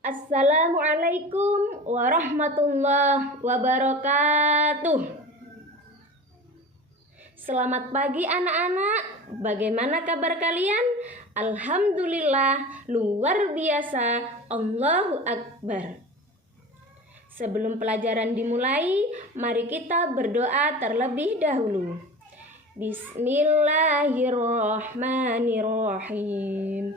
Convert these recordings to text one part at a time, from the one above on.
Assalamualaikum warahmatullahi wabarakatuh. Selamat pagi anak-anak. Bagaimana kabar kalian? Alhamdulillah, luar biasa. Allahu Akbar. Sebelum pelajaran dimulai, mari kita berdoa terlebih dahulu. Bismillahirrahmanirrahim.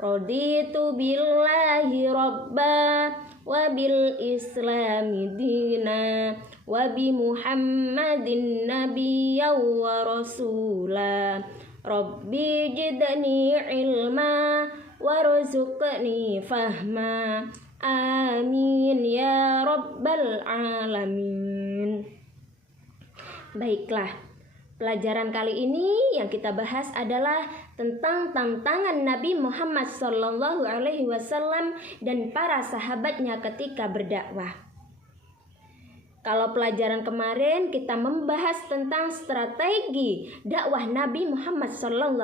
Raditu billahi rabba wa bil islami dina wa bi muhammadin nabiyya wa rasula. Rabbi jidni ilma warzuqni fahma. Amin ya rabbal alamin. Baiklah, pelajaran kali ini yang kita bahas adalah tentang tantangan Nabi Muhammad SAW dan para sahabatnya ketika berdakwah. Kalau pelajaran kemarin kita membahas tentang strategi dakwah Nabi Muhammad SAW.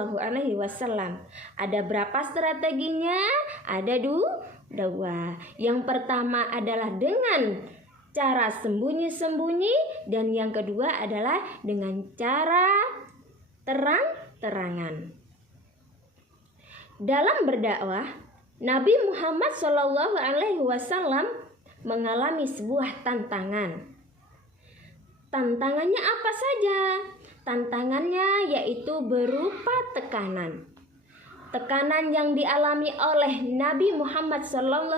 Ada berapa strateginya? Ada dua. Yang pertama adalah dengan cara sembunyi-sembunyi, dan yang kedua adalah dengan cara terang-terangan. Dalam berdakwah, Nabi Muhammad SAW mengalami sebuah tantangan. Tantangannya apa saja? Tantangannya yaitu berupa tekanan. Tekanan yang dialami oleh Nabi Muhammad SAW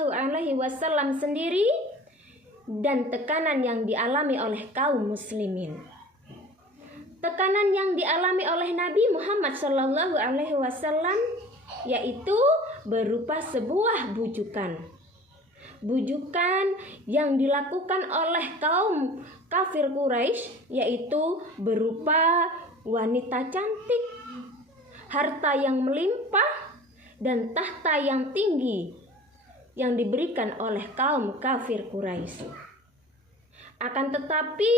sendiri dan tekanan yang dialami oleh kaum muslimin. Tekanan yang dialami oleh Nabi Muhammad SAW yaitu berupa sebuah bujukan yang dilakukan oleh kaum kafir Quraisy, yaitu berupa wanita cantik, harta yang melimpah, dan tahta yang tinggi yang diberikan oleh kaum kafir Quraisy. Akan tetapi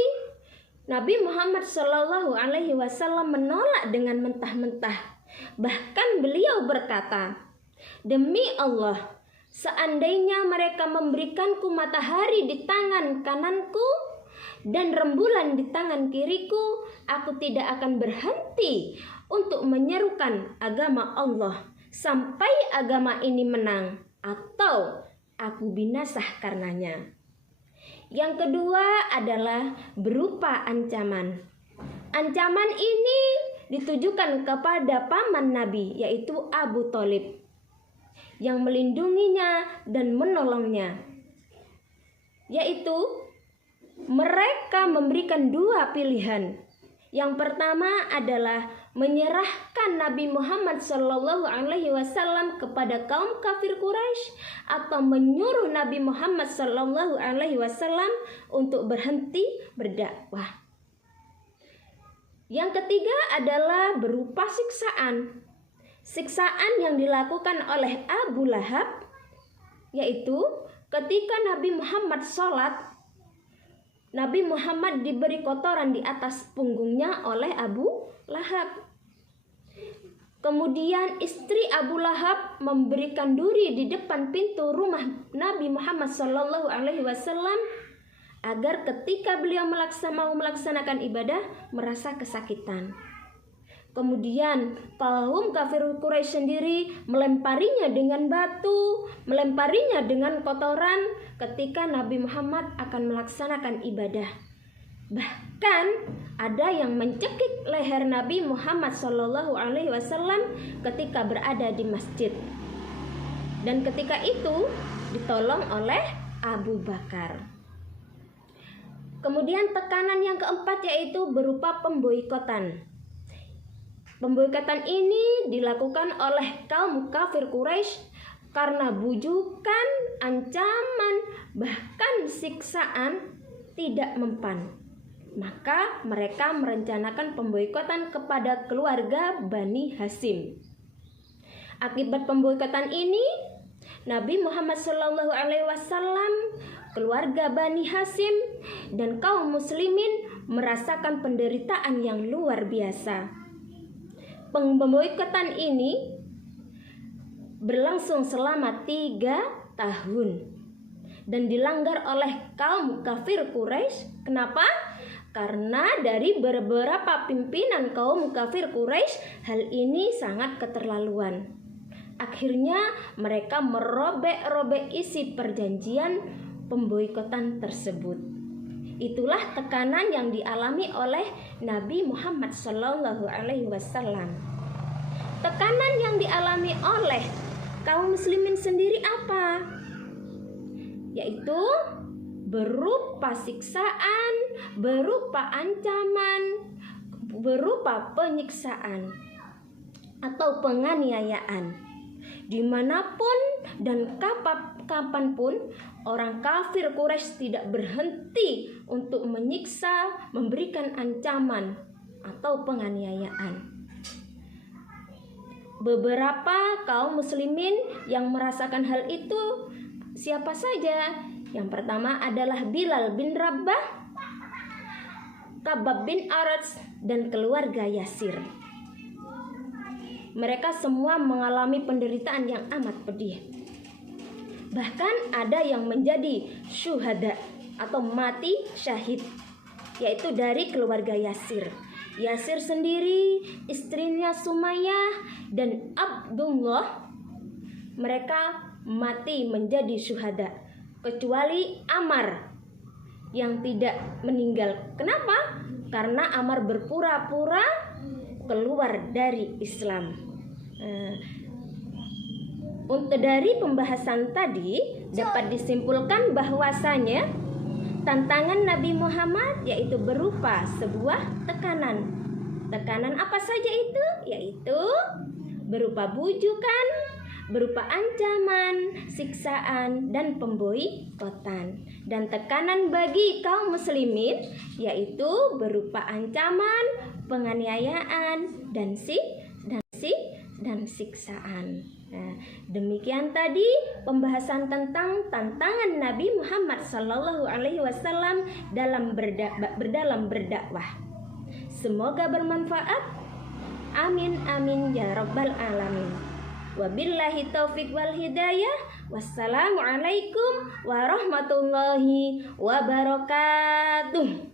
Nabi Muhammad SAW menolak dengan mentah-mentah. Bahkan beliau berkata, "Demi Allah, seandainya mereka memberikanku matahari di tangan kananku dan rembulan di tangan kiriku, aku tidak akan berhenti untuk menyerukan agama Allah sampai agama ini menang atau aku binasa karenanya." Yang kedua adalah berupa ancaman. Ancaman ini ditujukan kepada paman Nabi, yaitu Abu Thalib, yang melindunginya dan menolongnya. Yaitu mereka memberikan dua pilihan. Yang pertama adalah menyerahkan Nabi Muhammad SAW kepada kaum kafir Quraisy, atau menyuruh Nabi Muhammad SAW untuk berhenti berdakwah. Yang ketiga adalah berupa siksaan. Siksaan yang dilakukan oleh Abu Lahab, yaitu ketika Nabi Muhammad sholat, Nabi Muhammad diberi kotoran di atas punggungnya oleh Abu Lahab. Kemudian istri Abu Lahab memberikan duri di depan pintu rumah Nabi Muhammad SAW agar ketika beliau mau melaksanakan ibadah merasa kesakitan. Kemudian kaum kafir Quraisy sendiri melemparinya dengan batu, melemparinya dengan kotoran ketika Nabi Muhammad akan melaksanakan ibadah. Bahkan ada yang mencekik leher Nabi Muhammad SAW ketika berada di masjid. Dan ketika itu ditolong oleh Abu Bakar. Kemudian tekanan yang keempat yaitu berupa pemboikotan. Pemboikotan ini dilakukan oleh kaum kafir Quraisy karena bujukan, ancaman, bahkan siksaan tidak mempan. Maka mereka merencanakan pemboikotan kepada keluarga Bani Hashim. Akibat pemboikotan ini, Nabi Muhammad SAW, keluarga Bani Hashim, dan kaum muslimin merasakan penderitaan yang luar biasa. Pemboikotan ini berlangsung selama 3 tahun dan dilanggar oleh kaum kafir Quraisy. Kenapa? Karena dari beberapa pimpinan kaum kafir Quraisy hal ini sangat keterlaluan. Akhirnya mereka merobek-robek isi perjanjian pemboikotan tersebut. Itulah tekanan yang dialami oleh Nabi Muhammad SAW. Tekanan yang dialami oleh kaum muslimin sendiri apa? Yaitu berupa siksaan, berupa ancaman, berupa penyiksaan atau penganiayaan. Dimanapun dan kapanpun orang kafir Quraisy tidak berhenti untuk menyiksa, memberikan ancaman atau penganiayaan. Beberapa kaum muslimin yang merasakan hal itu siapa saja? Yang pertama adalah Bilal bin Rabah, Khabbab bin Arats, dan keluarga Yasir. Mereka semua mengalami penderitaan yang amat pedih. Bahkan ada yang menjadi syuhada atau mati syahid, yaitu dari keluarga Yasir. Yasir sendiri, istrinya Sumayyah dan Abdullah, mereka mati menjadi syuhada, kecuali Ammar yang tidak meninggal. Kenapa? Karena Ammar berpura-pura keluar dari Islam. Untuk dari pembahasan tadi dapat disimpulkan bahwasanya tantangan Nabi Muhammad yaitu berupa sebuah tekanan. Tekanan apa saja itu? Yaitu berupa bujukan, berupa ancaman, siksaan, dan pemboikotan. Dan tekanan bagi kaum muslimin yaitu berupa ancaman, penganiayaan, dan siksaan. Nah, demikian tadi pembahasan tentang tantangan Nabi Muhammad SAW dalam berdakwah. Semoga bermanfaat. Amin amin ya rabbal alamin. Wabillahi taufik wal hidayah. Wassalamualaikum warahmatullahi wabarakatuh.